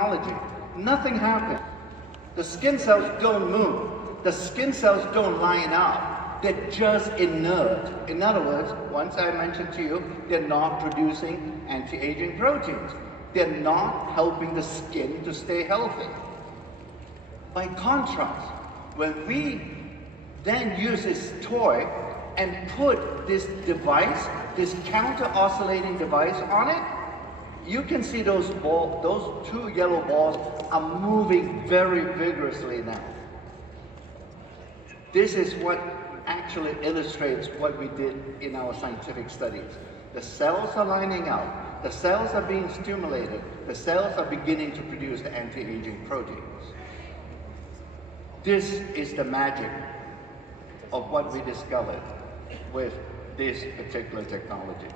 technology, nothing happens. The skin cells don't move. The skin cells don't line up. They're just inert. In other words, once I mentioned to you, they're not producing anti-aging proteins. They're not helping the skin to stay healthy. By contrast, when we then use this toy and put this device, this counter-oscillating device on it, you can see those two yellow balls are moving very vigorously now. This is what actually illustrates what we did in our scientific studies. The cells are lining up, the cells are being stimulated, the cells are beginning to produce the anti-aging proteins. This is the magic of what we discovered with this particular technology.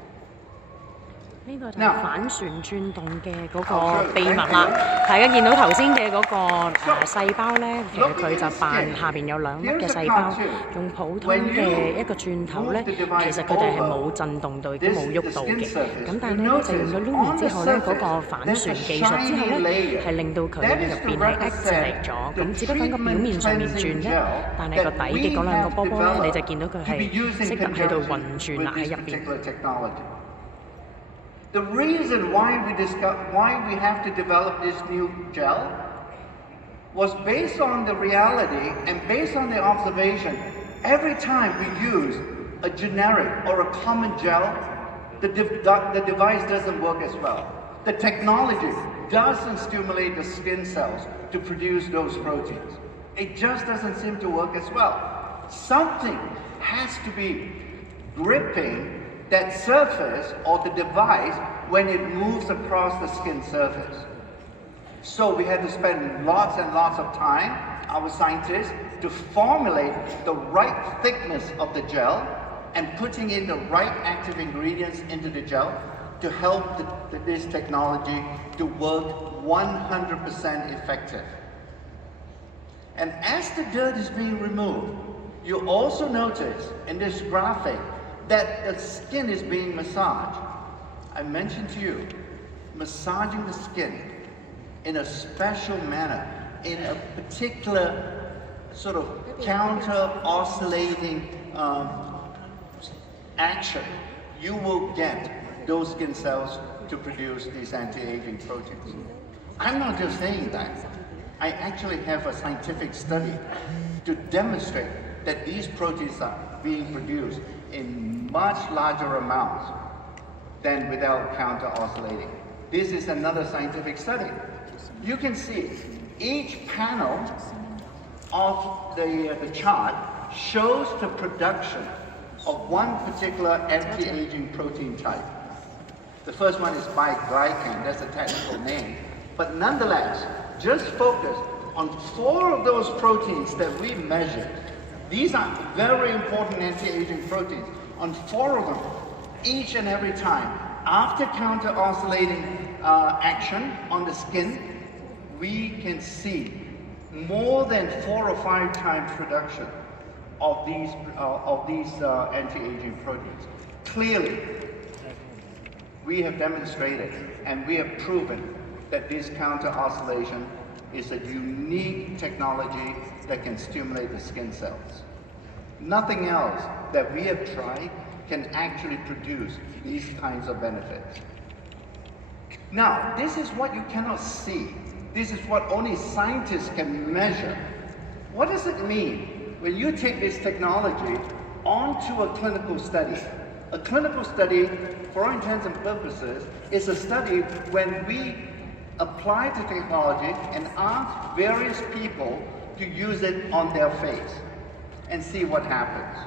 呢個就係反旋轉動嘅嗰個秘密啦。大家見到頭先嘅嗰個細胞咧，其實佢就扮下邊有兩粒嘅細胞，用普通嘅一個轉頭咧，其實佢哋係冇震動到，亦都冇喐到嘅。咁但係咧就用咗 Lumi 之後咧，嗰個反旋技術之後咧，係令到佢入邊係 activate 咗。咁只不過喺個表面上面轉啫，但係個底嘅嗰兩個波波咧，你就見到佢係識得喺度運轉啦喺入邊。The reason why we have to develop this new gel was based on the reality and based on the observation. Every time we use a generic or a common gel, the device doesn't work as well. The technology doesn't stimulate the skin cells to produce those proteins. It just doesn't seem to work as well. Something has to be gripping that surface or the device when it moves across the skin surface. So we had to spend lots and lots of time, our scientists, to formulate the right thickness of the gel and putting in the right active ingredients into the gel to help this technology to work 100% effective. And as the dirt is being removed, you also notice in this graphic that the skin is being massaged. I mentioned to you, massaging the skin in a special manner, in a particular sort of counter-oscillating action, you will get those skin cells to produce these anti-aging proteins. I'm not just saying that. I actually have a scientific study to demonstrate that these proteins are being produced in much larger amounts than without counter-oscillating. This is another scientific study. You can see each panel of the chart shows the production of one particular anti-aging protein type. The first one is biglycan, that's a technical name. But nonetheless, just focus on 4 of those proteins that we measured. These are very important anti-aging proteins. On 4 of them, each and every time, after counter-oscillating action on the skin, we can see more than 4 or 5 times production of these anti-aging proteins. Clearly, we have demonstrated and we have proven that this counter-oscillation is a unique technology that can stimulate the skin cells. Nothing else that we have tried can actually produce these kinds of benefits. Now, this is what you cannot see. This is what only scientists can measure. What does it mean when you take this technology onto a clinical study? A clinical study, for all intents and purposes, is a study when we apply the technology and ask various people to use it on their face and see what happens.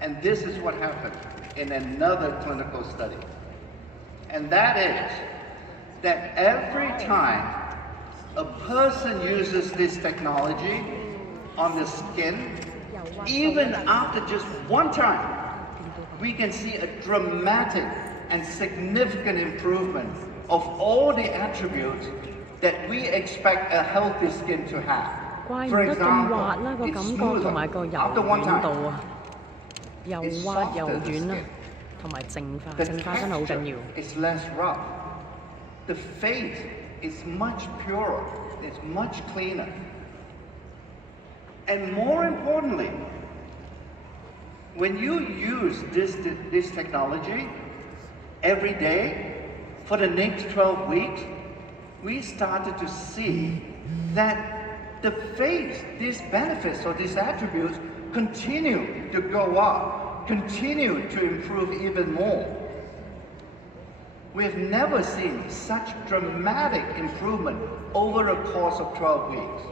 And this is what happened in another clinical study. And that is that every time a person uses this technology on the skin, even after just one time, we can see a dramatic and significant improvement of all the attributes that we expect a healthy skin to have. For example, it's smoother after one time. 又滑又軟啦，同埋淨化真係好緊要。It's less rough. The face is much purer, it's much cleaner. And more importantly, when you use this technology every day for the next 12 weeks, we started to see that the face, these benefits or these attributes continue to go up, continue to improve even more. We've never seen such dramatic improvement over a course of 12 weeks.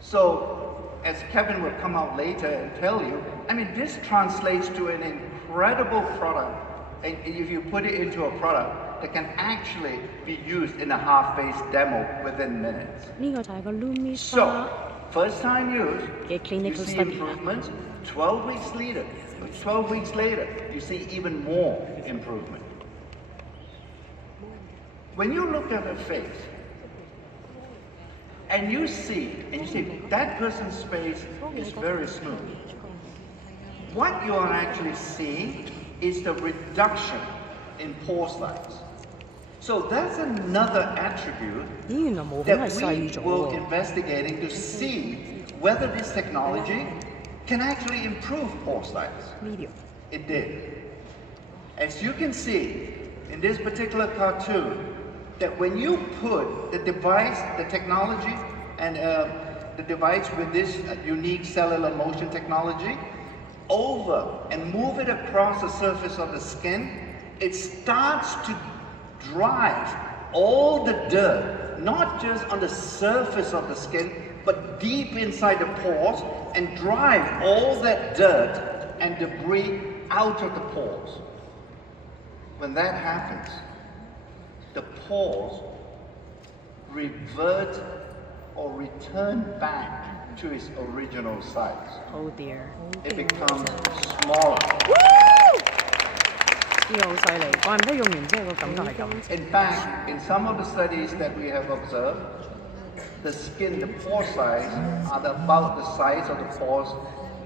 So, as Kevin will come out later and tell you, I mean, this translates to an incredible product, and if you put it into a product that can actually be used in a half-face demo within minutes. So, first time use, you see improvements. 12 weeks later, you see even more improvement. When you look at a face, and you see that person's face is very smooth. What you are actually seeing is the reduction in pore size. So that's another attribute that we will investigating to see whether this technology can actually improve pore size. It did. As you can see in this particular cartoon, that when you put the device, the technology, and the device with this unique cellular motion technology over and move it across the surface of the skin, it starts to drive all the dirt, not just on the surface of the skin, but deep inside the pores, and drive all that dirt and debris out of the pores. When that happens, the pores revert or return back to its original size. Oh dear. It becomes smaller. In fact, in some of the studies that we have observed, the skin, the pore size are about the size of the pores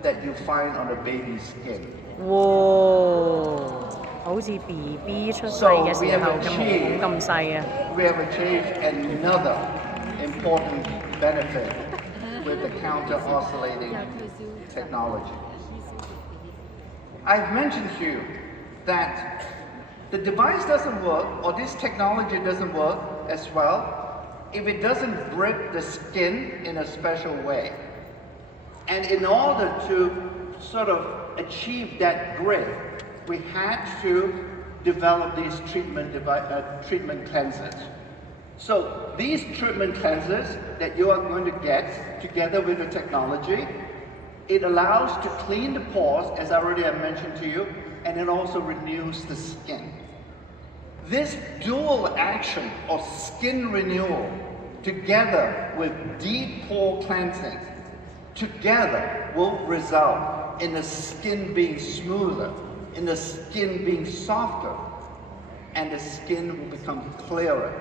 that you find on a baby's skin. Whoa. 好似 BB 出世嘅時候嘅毛咁細啊！ We have achieved another important benefit with the counter-oscillating technology. I've mentioned to you that the device doesn't work, or this technology doesn't work as well, if it doesn't grip the skin in a special way. And in order to sort of achieve that grip, we had to develop these treatment cleansers. So these treatment cleansers that you are going to get together with the technology, it allows to clean the pores, as I already have mentioned to you, and it also renews the skin. This dual action of skin renewal together with deep pore cleansing together will result in the skin being smoother, in the skin being softer, and the skin will become clearer.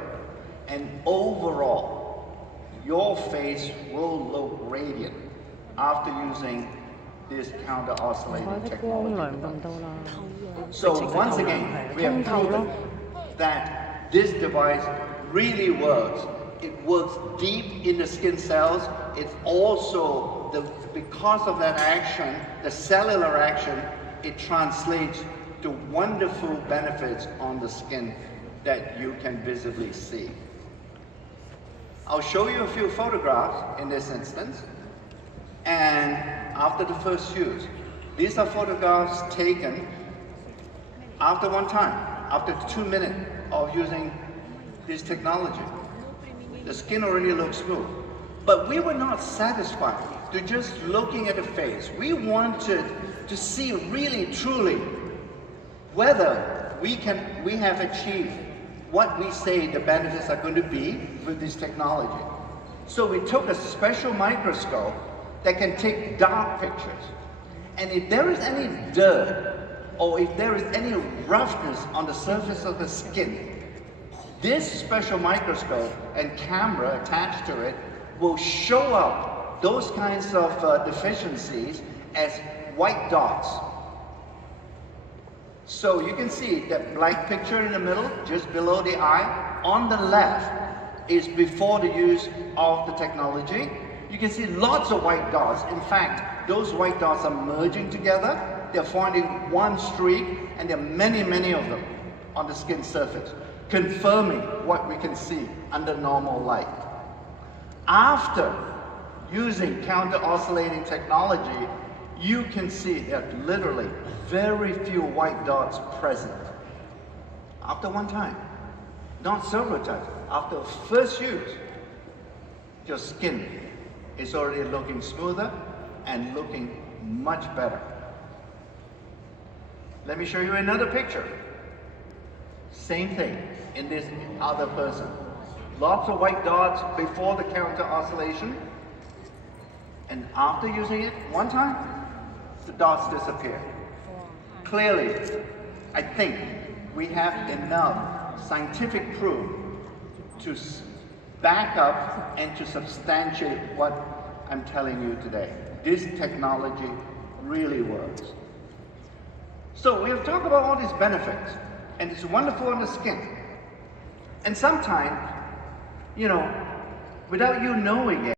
And overall, your face will look radiant after using this counter-oscillating technology. So once again, we have proven that this device really works. It works deep in the skin cells. It's also, because of that action, the cellular action, it translates to wonderful benefits on the skin that you can visibly see. I'll show you a few photographs in this instance, and after the first use. These are photographs taken after one time, after 2 minutes of using this technology. The skin already looks smooth. But we were not satisfied to just looking at the face. We wanted to see really, truly, whether we have achieved what we say the benefits are going to be with this technology. So we took a special microscope that can take dark pictures. And if there is any dirt, or if there is any roughness on the surface of the skin, this special microscope and camera attached to it will show up those kinds of deficiencies as white dots. So you can see that black picture in the middle, just below the eye. On the left is before the use of the technology. You can see lots of white dots. In fact, those white dots are merging together. They're forming one streak, and there are many, many of them on the skin surface, confirming what we can see under normal light. After using counter-oscillating technology, you can see that literally very few white dots present. After one time, not several times, after first use, your skin is already looking smoother and looking much better. Let me show you another picture. Same thing in this other person. Lots of white dots before the counter oscillation, and after using it one time, the dots disappear. Clearly, I think we have enough scientific proof to back up and to substantiate what I'm telling you today. This technology really works. So we have talked about all these benefits, and it's wonderful on the skin. And sometimes, you know, without you knowing it,